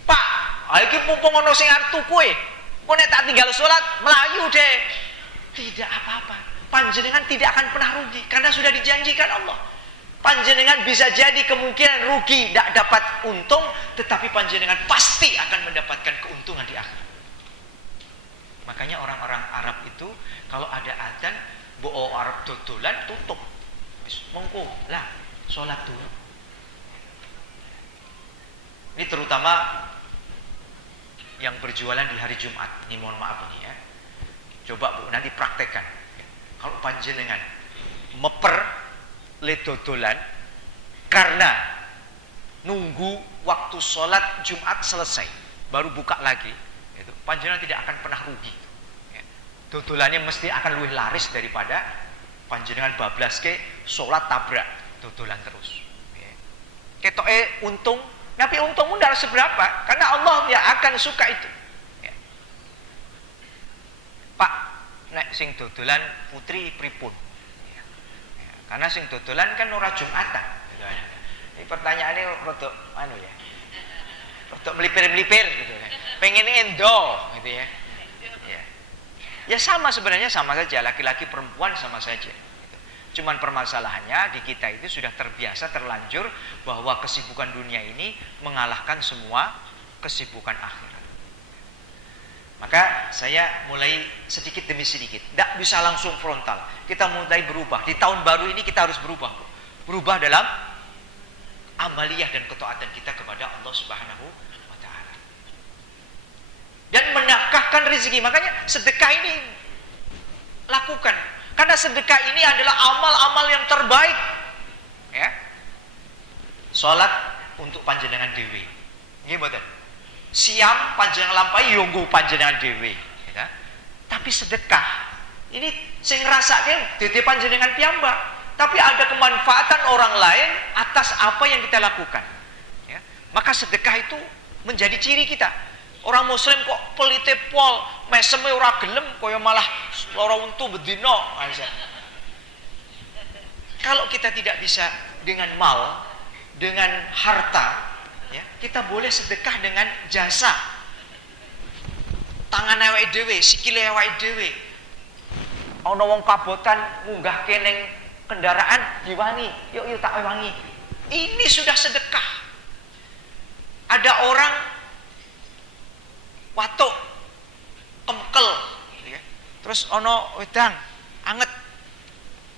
Pak, iki mumpung ono sing arep tuku kok nek tak tinggal salat melayu deh. Tidak apa-apa. Panjenengan tidak akan pernah rugi karena sudah dijanjikan Allah. Panjenengan bisa jadi kemungkinan rugi, tidak dapat untung, tetapi panjenengan pasti akan mendapatkan keuntungan di akhir. Makanya orang-orang Arab itu kalau ada adzan, bo'o Arab dodolan tutup. Mongko lah salat dulu. Ini terutama yang berjualan di hari Jumat. Ini mohon maaf ini ya. Coba Bu nanti praktekkan. Kalau panjenengan meper le dodolan karena nunggu waktu sholat Jumat selesai baru buka lagi, itu panjenengan tidak akan pernah rugi. Ya. Dodolannya mesti akan lebih laris daripada panjenengan bablas ke sholat tabrak dodolan terus. Ya. Ketoke untung. Tapi untungmu tidak seberapa, karena Allah ya akan suka itu. Ya. Pak, nek sing dodolan putri pripun? Ya. Ya. Karena sing dodolan kan ora Jumatan. Gitu. Ini pertanyaannya rodok ya. Rodok melipir-melipir gitu ya. Pengen endo gitu ya. Ya sama sebenarnya sama saja, laki-laki perempuan sama saja. Cuman permasalahannya di kita itu sudah terbiasa terlanjur bahwa kesibukan dunia ini mengalahkan semua kesibukan akhirat. Maka saya mulai sedikit demi sedikit, tidak bisa langsung frontal. Kita mulai berubah. Di tahun baru ini kita harus berubah. Berubah dalam amaliyah dan ketaatan kita kepada Allah Subhanahu wa taala. Dan menafkahkan rezeki. Makanya sedekah ini lakukan. Karena sedekah ini adalah amal-amal yang terbaik. Ya. Salat untuk panjenengan dewi. Nggih mboten. Siam panjenengan lampahi yo nggo panjenengan dewi, ya. Tapi sedekah ini sing ngrasake dadi panjenengan piyambak, tapi ada kemanfaatan orang lain atas apa yang kita lakukan. Ya. Maka sedekah itu menjadi ciri kita. Orang muslim kok pelite pol, meseme ora gelem kaya malah lara untu bedino. Kalau kita tidak bisa dengan mal, dengan harta, ya, kita boleh sedekah dengan jasa. Tangan awake dhewe, sikile awake dhewe. Ana wong kabotan munggah keneng kendaraan diwangi, yuk tak wangi. Ini sudah sedekah. Ada orang watuk kemkel ya. Terus ono wedang anget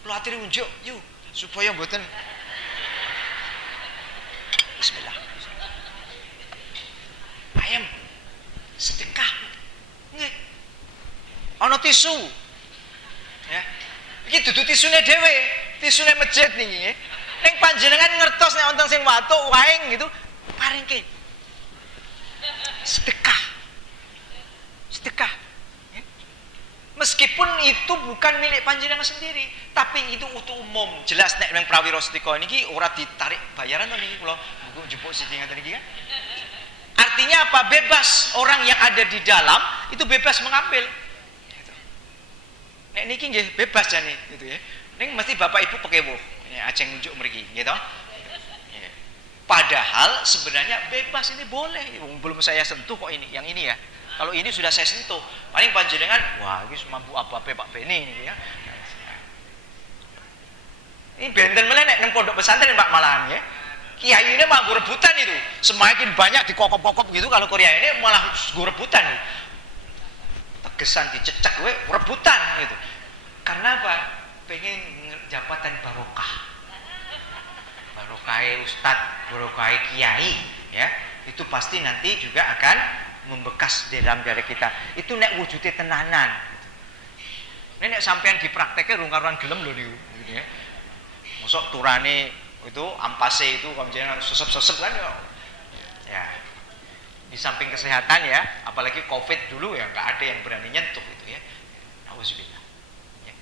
lu atine unjuk yuk supaya mboten bismillah ayam sedekah nggih ono tisu ya iki dudu tisune dhewe tisune masjid niki ning panjenengan ngertos nek wonten sing watuk waing gitu paringke sedekah. Meskipun itu bukan milik panjenengan sendiri, tapi itu untuk umum. Jelas nek nang prawira sedekah niki ora ditarik bayaran to niki kula njupuk siji ngaten niki kan. Artinya apa? Bebas, orang yang ada di dalam itu bebas mengambil. Gitu. Nek niki nggih bebas jane gitu ya. Ning mesti bapak ibu pekewuh. Ya ajeng nunjuk mriki gitu. Padahal sebenarnya bebas ini boleh. Belum saya sentuh kok ini, yang ini ya. Kalau ini sudah saya sentuh, paling panjenengan, wah ini mampu apa-apa Pak Beni ini ya. Ini benten melenek nang pondok pesantren Pak malahan ya. Kiai ini mah rebutan itu, semakin banyak dikokop-kokop gitu kalau Korea ini malah rebutan. Tegesan dicecek gue rebutan gitu. Karena apa? Pengen jabatan barokah. Barokah ustadz, barokah kiai ya. Itu pasti nanti juga akan membekas di dalam diri kita. Itu nek wujudnya tenanan. Nek sampean diprakteknya rung-karuan gelem lho niku gitu ya. Mosok turane itu ampase itu kamjenengan sesep-sesep kan ya. Di samping kesehatan ya, apalagi Covid dulu ya enggak ada yang berani nyentuh itu ya. Auzubillah. Ya.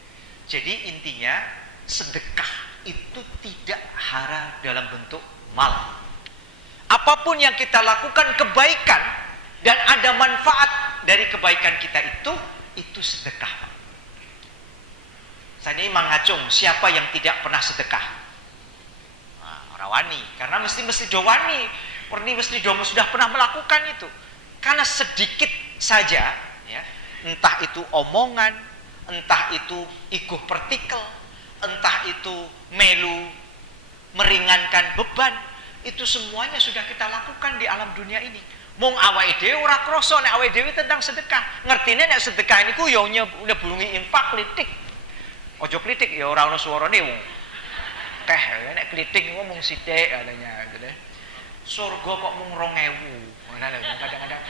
Jadi intinya sedekah itu tidak hara dalam bentuk mal. Apapun yang kita lakukan kebaikan dan ada manfaat dari kebaikan kita itu sedekah. Saya ini mengacung siapa yang tidak pernah sedekah. Nah, orang wani, karena mesti do wani, mesti sudah pernah melakukan itu. Karena sedikit saja, ya, entah itu omongan, entah itu iguh partikel, entah itu melu meringankan beban, itu semuanya sudah kita lakukan di alam dunia ini. Mung awake dhewe ora krasa nek awake dhewe tentang sedekah. Ngertine nek sedekah niku ya nyebulungi infak klitik. Aja klitik ya ora ono suarane wong. Teh nek klitik niku mung sithik katanya gitu. Surga kok mung 2000. Kadang-kadang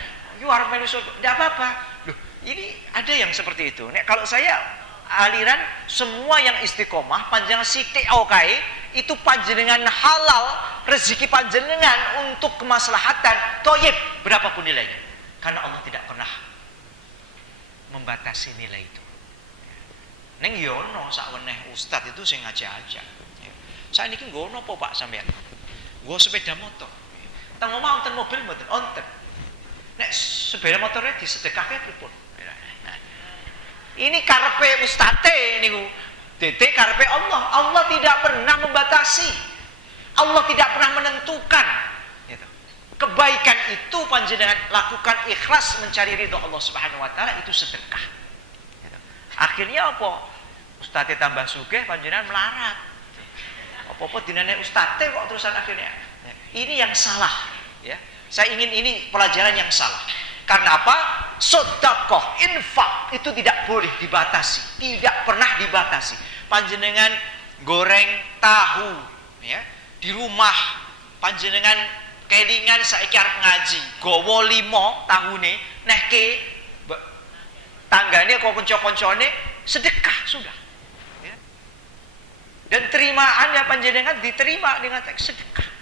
you arep melu surga. Enggak apa-apa. Loh, ini ada yang seperti itu. Nek kalau saya aliran semua yang istiqomah panjang sithik okae itu panjenengan halal rezeki panjenengan untuk kemaslahatan thayyib berapapun nilainya, karena Allah tidak pernah membatasi nilai itu. Neng yono sak weneh ustad itu sing ngajak-ajak. Saya niki nggo napa Pak sampean? Nggo sepeda motor. Teng omah wonten mobil mboten wonten. Nek sepeda motornya disedekahke pripun? Ini karepe ustate niku. Dede karepe Allah. Allah tidak pernah membatasi. Allah tidak pernah menentukan. Gitu. Kebaikan itu panjenengan lakukan ikhlas mencari ridho Allah Subhanahu wa taala, itu sedekah. Gitu. Akhirnya apa? Ustadz tambah sugih, panjenengan melarat. Apa-apa dinane ustadz kok terusan akhirnya. Ini yang salah, ya. Saya ingin ini pelajaran yang salah. Karena apa? Sedekah, infak itu tidak boleh dibatasi, tidak pernah dibatasi. Panjenengan goreng tahu, ya, di rumah panjenengan kelingan saiki arep ngaji, gowo 5 tahune nehke tanggane kok kanca-kancane sedekah sudah. Ya. Dan terimaannya panjenengan diterima dengan teks sedekah.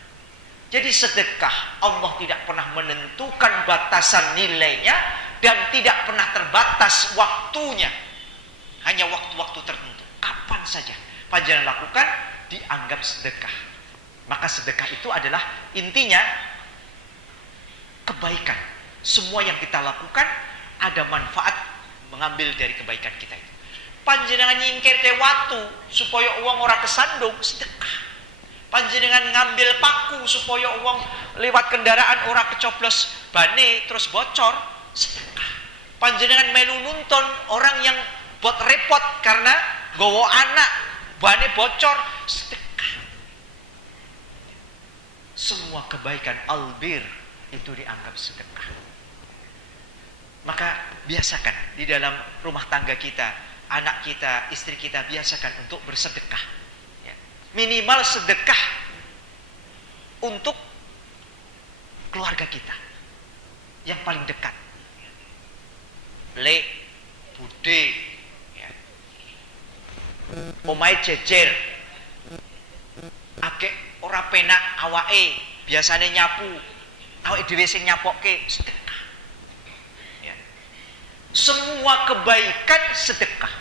Jadi sedekah Allah tidak pernah menentukan batasan nilainya dan tidak pernah terbatas waktunya. Hanya waktu-waktu tertentu. Kapan saja panjenengan lakukan dianggap sedekah. Maka sedekah itu adalah intinya kebaikan. Semua yang kita lakukan ada manfaat mengambil dari kebaikan kita itu. Panjenengan nyingkir ke watu supaya uang ora kesandung, sedekah. Panjenengan ngambil paku supaya uang lewat kendaraan ora kecoblos bane terus bocor, sedekah. Panjenengan melu nuntun orang yang buat repot karena gowo anak bane bocor, sedekah. Semua kebaikan albir itu dianggap sedekah. Maka biasakan di dalam rumah tangga kita, anak kita, istri kita, biasakan untuk bersedekah. Minimal sedekah untuk keluarga kita yang paling dekat. Le, bude, ya. Omahe jejer, akeh ora penak awake, biasane nyapu, awake dhewe sing nyapokke, sedekah. Ya. Semua kebaikan sedekah.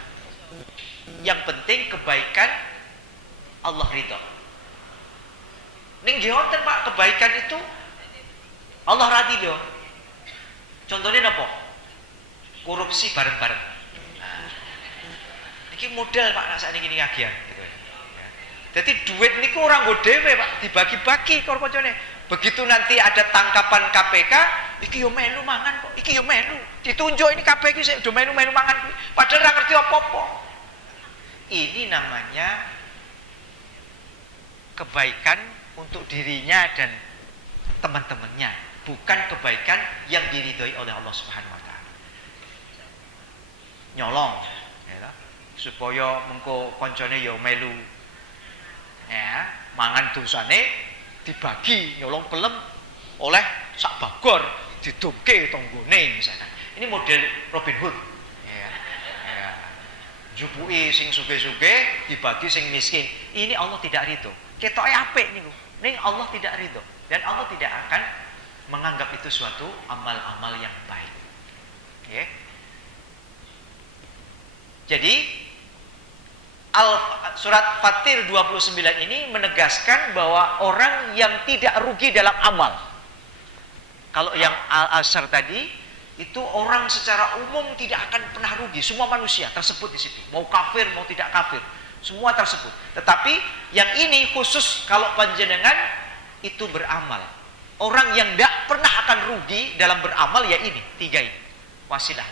Yang penting kebaikan Allah ridho. Ning nggih wonten Pak kebaikan itu Allah ra ridho. Contohnya napa? Korupsi bareng-bareng. Nah, iki model Pak nek sakniki iki kagian gitu. Ya. Jadi duit niku ora nggo dhewe Pak, dibagi-bagi karo kancane. Begitu nanti ada tangkapan KPK, iki yo melu mangan kok, iki yo melu. Ditunjuk ini KPK iki sik do melu-melu mangan padahal ora ngerti apa-apa. Ini namanya kebaikan untuk dirinya dan teman-temannya, bukan kebaikan yang diridhoi oleh Allah Subhanahu wa taala. Nyolong ya, supaya mengko koncone ya melu ya, mangan dosane dibagi, nyolong pelem oleh sak bagor didumke tanggane misalkan. Ini model Robin Hood ya. Ya. Jupuki sing sugih-sugih dibagi sing miskin. Ini Allah tidak ridho. Ketoke apik niku. Ning Allah tidak ridho dan Allah tidak akan menganggap itu suatu amal-amal yang baik. Okay. Jadi surat Fatir 29 ini menegaskan bahwa orang yang tidak rugi dalam amal. Kalau yang Al-Asr tadi itu orang secara umum tidak akan pernah rugi, semua manusia tersebut di situ, mau kafir mau tidak kafir. Semua tersebut. Tetapi yang ini khusus kalau panjenengan itu beramal. Orang yang tidak pernah akan rugi dalam beramal ya ini, 3 ini. Wasilah.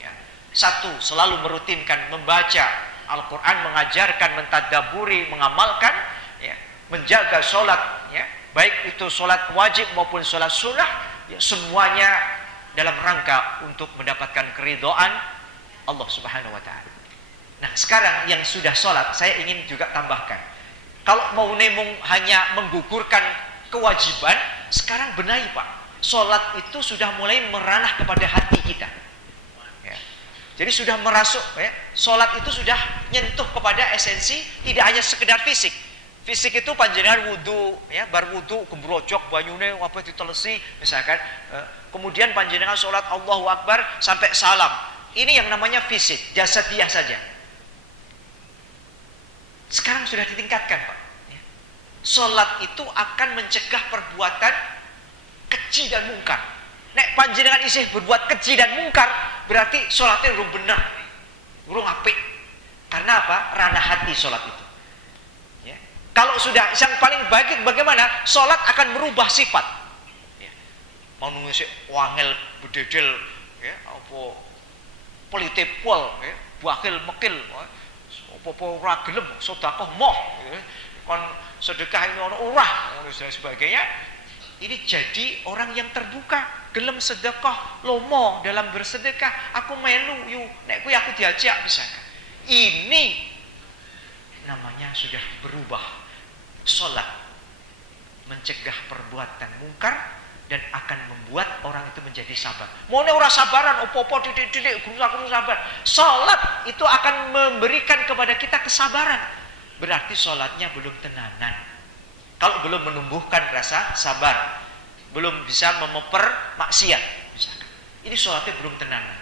Ya. 1, selalu merutinkan membaca Al-Quran, mengajarkan, mentadaburi, mengamalkan, ya. Menjaga sholat, ya. Baik itu sholat wajib maupun sholat sunnah, ya. Semuanya dalam rangka untuk mendapatkan keridhaan Allah Subhanahu wa taala. Nah sekarang yang sudah sholat, saya ingin juga tambahkan. Kalau mau nemung hanya menggugurkan kewajiban, sekarang benahi Pak. Sholat itu sudah mulai meranah kepada hati kita. Ya. Jadi sudah merasuk, ya. Sholat itu sudah nyentuh kepada esensi, tidak hanya sekedar fisik. Fisik itu panjenengan wudu, ya, bar wudu, gembrojok, banyune, apa ditelesi, misalkan. Kemudian panjenengan sholat Allahu Akbar sampai salam. Ini yang namanya fisik, jasadiah saja. Sekarang sudah ditingkatkan Pak. Sholat itu akan mencegah perbuatan keji dan mungkar. Nek panjenengan isih berbuat keji dan mungkar, berarti sholatnya urung benar, urung apik. Karena apa? Ranah hati sholat itu. Ya. Kalau sudah yang paling baik bagaimana? Sholat akan merubah sifat. Ya. Mau nunggu wangel bededel, ya, apa politepol, ya, bakil mekil, apa ora gelem, sedekah moh, ya. Kon sedekah ini ono urah, dan sebagainya. Ini jadi orang yang terbuka, gelem sedekah, lomo dalam bersedekah. Aku melu yu, nek kuwi aku diajak misalkan. Ini namanya sudah berubah. Sholat mencegah perbuatan mungkar dan akan membuat orang itu menjadi sabar. Mau ora sabaran, opo-opo titik-titik guru sabar. Sholat itu akan memberikan kepada kita kesabaran. Berarti sholatnya belum tenanan. Kalau belum menumbuhkan rasa sabar, belum bisa memeper maksiat, misalkan. Ini sholatnya belum tenanan.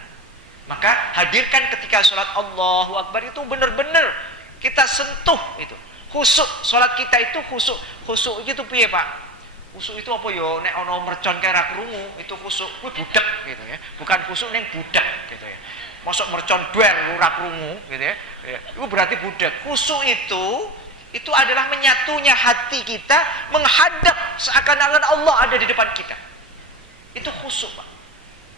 Maka hadirkan ketika sholat Allahu Akbar itu benar-benar kita sentuh itu. Khusuk, sholat kita itu khusuk. Khusuk itu piye Pak? Khusuk itu apa yo? Nek ono mercon kaya krungu, itu khusuk. Kuwi budak gitu ya. Bukan khusuk ning budak gitu ya. Mosok mercon duel ora krungu gitu ya. Itu berarti budak. Khusuk itu adalah menyatunya hati kita menghadap seakan-akan Allah ada di depan kita. Itu khusuk Pak.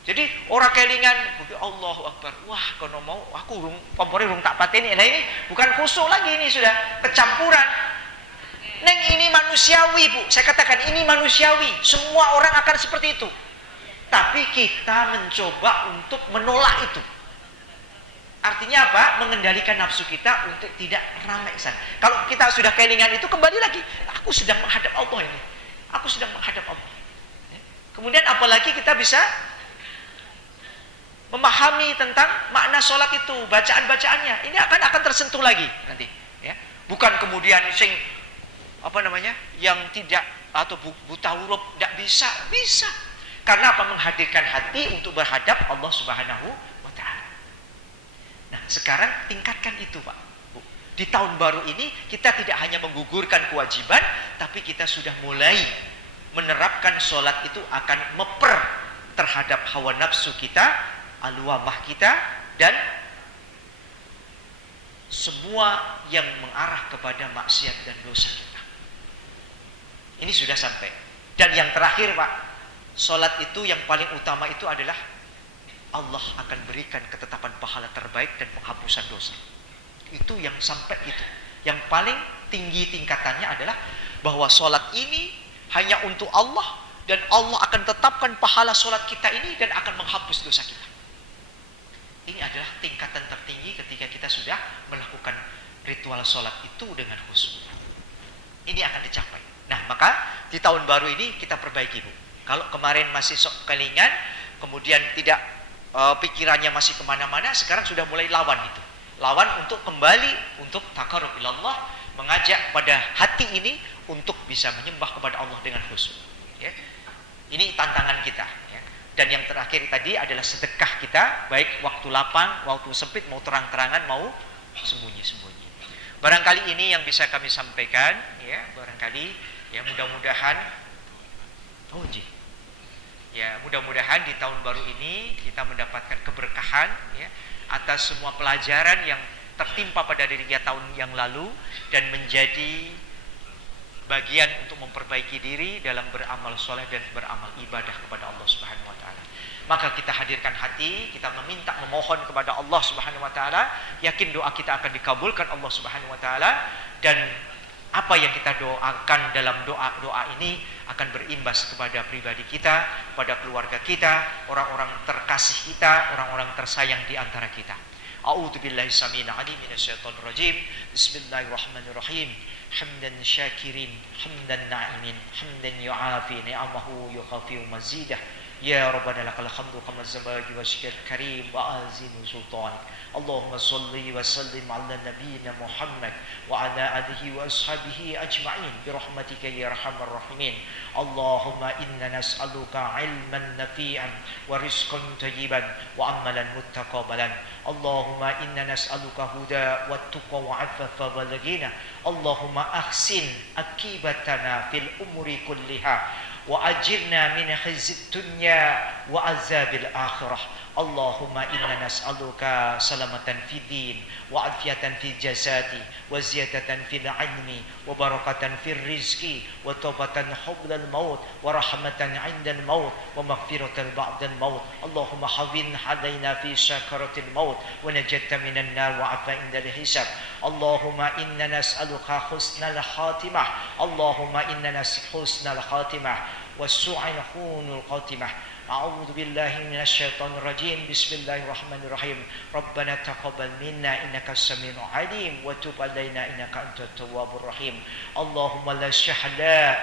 Jadi orang kelingan, Allahu Akbar. Wah, kono mau aku kompore tak pateni. Nah ini bukan khusyuk lagi, ini sudah kecampuran. Neng ini manusiawi, Bu. Saya katakan ini manusiawi. Semua orang akan seperti itu. Tapi kita mencoba untuk menolak itu. Artinya apa? Mengendalikan nafsu kita untuk tidak rameksan. Kalau kita sudah kelingan itu kembali lagi, aku sedang menghadap Allah ini. Aku sedang menghadap Allah. Kemudian apalagi kita bisa memahami tentang makna sholat itu, bacaan-bacaannya, ini akan tersentuh lagi nanti, ya. Bukan kemudian yang tidak atau buta huruf, tidak bisa, karena apa? Menghadirkan hati untuk berhadap Allah Subhanahu wa Ta'ala. Nah, sekarang tingkatkan itu Pak, Bu. Di tahun baru ini kita tidak hanya menggugurkan kewajiban, tapi kita sudah mulai menerapkan sholat itu akan meper terhadap hawa nafsu kita, al-wamah kita, dan semua yang mengarah kepada maksiat dan dosa kita. Ini sudah sampai. Dan yang terakhir Pak, sholat itu yang paling utama itu adalah Allah akan berikan ketetapan pahala terbaik dan penghapusan dosa. Itu yang sampai itu. Yang paling tinggi tingkatannya adalah bahwa sholat ini hanya untuk Allah, dan Allah akan tetapkan pahala sholat kita ini dan akan menghapus dosa kita. Ini adalah tingkatan tertinggi ketika kita sudah melakukan ritual sholat itu dengan khusyuk. Ini akan dicapai. Nah, maka di tahun baru ini kita perbaiki Bu. Kalau kemarin masih sok kelingan, kemudian tidak pikirannya masih kemana-mana, sekarang sudah mulai lawan itu. Lawan untuk kembali untuk taqarrub ilallah, mengajak pada hati ini untuk bisa menyembah kepada Allah dengan khusyuk. Ya. Ini tantangan kita. Dan yang terakhir tadi adalah sedekah kita, baik waktu lapang, waktu sempit, mau terang-terangan, mau sembunyi-sembunyi. Barangkali ini yang bisa kami sampaikan, ya, barangkali ya mudah-mudahan mudah-mudahan di tahun baru ini kita mendapatkan keberkahan, ya, atas semua pelajaran yang tertimpa pada diri kita tahun yang lalu, dan menjadi bagian untuk memperbaiki diri dalam beramal soleh dan beramal ibadah kepada Allah Subhanahu wa Ta'ala. Maka kita hadirkan hati, kita meminta, memohon kepada Allah Subhanahu wa Ta'ala, yakin doa kita akan dikabulkan Allah Subhanahu wa Ta'ala, dan apa yang kita doakan dalam doa-doa ini akan berimbas kepada pribadi kita, pada keluarga kita, orang-orang terkasih kita, orang-orang tersayang di antara kita. A'udzubillahi samil alim minasyaitonir rajim. Bismillahirrahmanirrahim. Hamdan syakirin, hamdan na'imin, hamdan yu'afi ni'amahu yuqafi'u mazidah. Ya Rabbana lakal hamdu kama zambaji wa syikir karim wa azinu sultanik. Allahumma salli wa sallim ala nabiyyina Muhammad wa ala alihi wa ashabihi ajma'in birahmatika ya arhamar rahimin. Allahumma inna nas'aluka ilman nafi'an wa rizqan tayyiban wa amalan muttaqabalan. Allahumma inna nas'aluka huda wa tuqa wa afafa wa lagina. Allahumma ahsin akibatana fil umuri kulliha wa ajirna min khizyid dunya wa azabil akhirah. Allahumma inna nas'aluka salamatan fid din wa afiatan fil jasadi wa ziyadatan fil ilmi wa barakatan fil rizqi wa taubatan hublal maut wa rahmatan 'indal maut wa maghfiratan ba'dal maut. Allahumma hawwin 'alaina fi sakaratil maut wa najata minan nar wa 'afa indal hisab. Allahumma inna nas'aluka husnal khatimah. Allahumma inna nas'aluka husnal khatimah wa su'al khunul khatimah. أعوذ بالله من الشيطان الرجيم بسم الله الرحمن الرحيم ربنا تقبل منا إنك السميع العليم وتب علينا إنك أنت التواب الرحيم اللهم لا سهل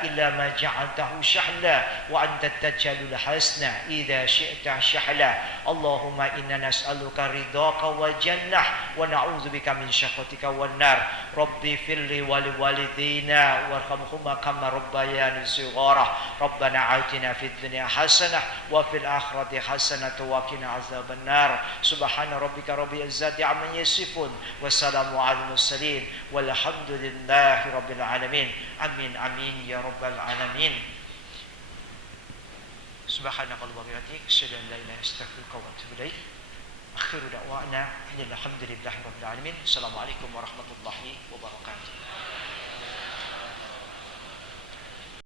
إلا ما جعلته سهلا وأنت تجعل الحسن إذا شئت سهلا اللهم إنا نسألك رضاك والجنة ونعوذ بك من سخطك والنار ربي اغفر لي ولوالدينا وارحمهما كما ربياني صغارا ربنا آتنا في الدنيا حسنة وفي الآخرة حسنة وقنا عذاب النار سبحان ربك رب العزة عما يصفون والسلام على المرسلين والحمد لله رب العالمين آمين آمين يا رب العالمين سبحانك اللهم وبحمدك أشهد أن لا إله إلا أنت أستغفرك وأتوب إليك آخر دعوانا الحمد لله رب العالمين السلام عليكم ورحمة الله وبركاته